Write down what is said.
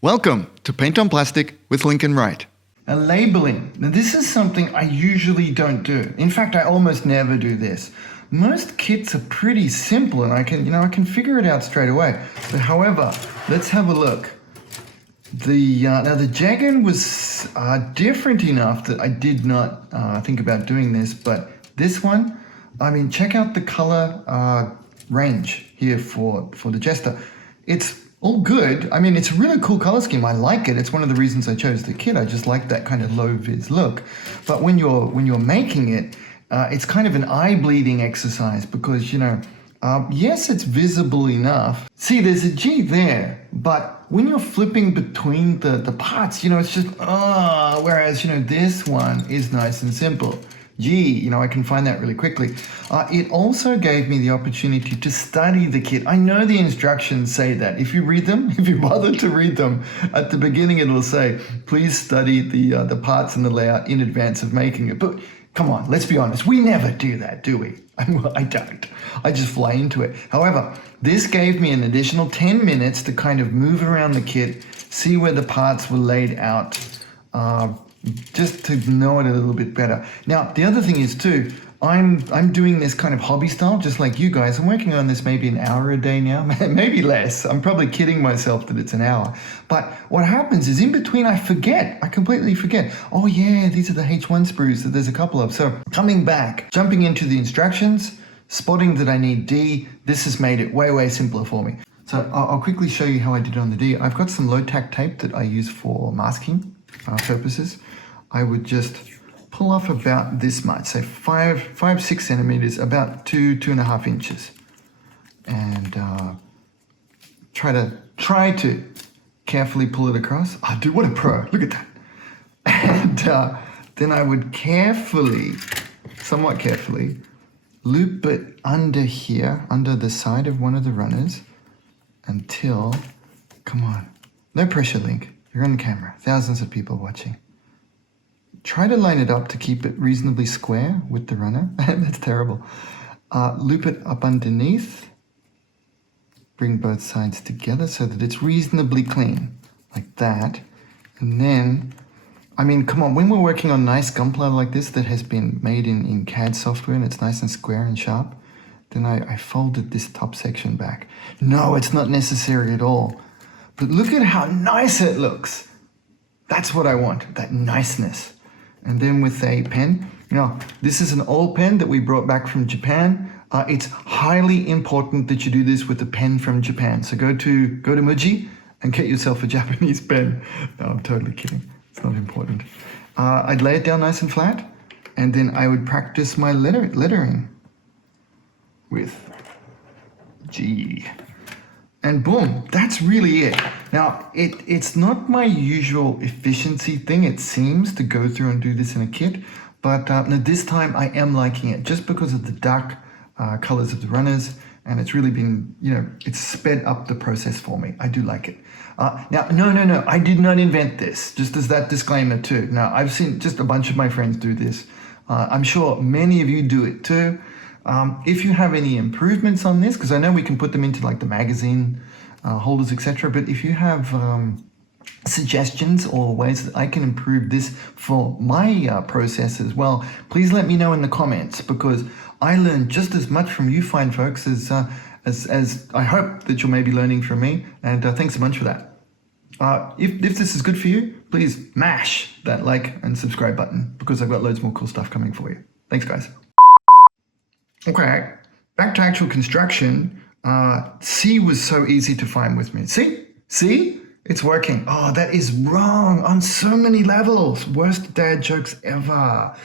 Welcome to Paint on Plastic with Linc and Write. Labeling. Now this is something I usually don't do. In fact, I almost never do this. Most kits are pretty simple and I can figure it out straight away. But however, let's have a look. Now the Jagan was different enough that I did not think about doing this, but this one, check out the color range here for the Jesta. It's all good. It's a really cool color scheme. I like it. It's one of the reasons I chose the kit. I just like that kind of low vis look. But when you're making it, it's kind of an eye-bleeding exercise because, yes, it's visible enough. See, there's a G there, but when you're flipping between the parts, it's just, whereas, this one is nice and simple. G, I can find that really quickly. It also gave me the opportunity to study the kit. I know the instructions say that. If you read them, if you bother to read them, at the beginning it will say, please study the parts and the layout in advance of making it. But come on, let's be honest, we never do that, do we? Well, I don't. I just fly into it. However, this gave me an additional 10 minutes to kind of move around the kit, see where the parts were laid out, just to know it a little bit better. Now, the other thing is too, I'm doing this kind of hobby style, just like you guys. I'm working on this maybe an hour a day now, maybe less. I'm probably kidding myself that it's an hour. But what happens is in between I completely forget. Oh yeah, these are the H1 sprues that there's a couple of. So coming back, jumping into the instructions, spotting that I need D, this has made it way, way simpler for me. So I'll quickly show you how I did it on the D. I've got some low tack tape that I use for masking purposes. I would just pull off about this much, say 5-6 centimeters, about 2.5 inches, and try to carefully pull it across. Oh, dude, what a pro! Look at that. And then I would somewhat carefully, loop it under here, under the side of one of the runners, until, come on, no pressure, Linc. You're on camera, thousands of people watching. Try to line it up to keep it reasonably square with the runner. That's terrible. Loop it up underneath. Bring both sides together so that it's reasonably clean, like that. And then, come on, when we're working on nice Gunpla like this that has been made in CAD software and it's nice and square and sharp, then I folded this top section back. No, it's not necessary at all. But look at how nice it looks. That's what I want, that niceness. And then with a pen, this is an old pen that we brought back from Japan. It's highly important that you do this with a pen from Japan. So go to Muji and get yourself a Japanese pen. No, I'm totally kidding. It's not important. I'd lay it down nice and flat, and then I would practice my lettering with G. And boom, that's really it. Now, it's not my usual efficiency thing, it seems, to go through and do this in a kit, but this time I am liking it just because of the dark colors of the runners, and it's really been, it's sped up the process for me. I do like it. Now, no, I did not invent this, just as that disclaimer too. Now, I've seen just a bunch of my friends do this. I'm sure many of you do it too. If you have any improvements on this, because I know we can put them into like the magazine holders, etc. But if you have suggestions or ways that I can improve this for my process as well, please let me know in the comments, because I learn just as much from you fine folks as I hope that you're maybe learning from me. And thanks a bunch for that. If this is good for you, please mash that like and subscribe button, because I've got loads more cool stuff coming for you. Thanks, guys. Okay, back to actual construction. C was so easy to find with me. See? It's working. Oh, that is wrong on so many levels. Worst dad jokes ever.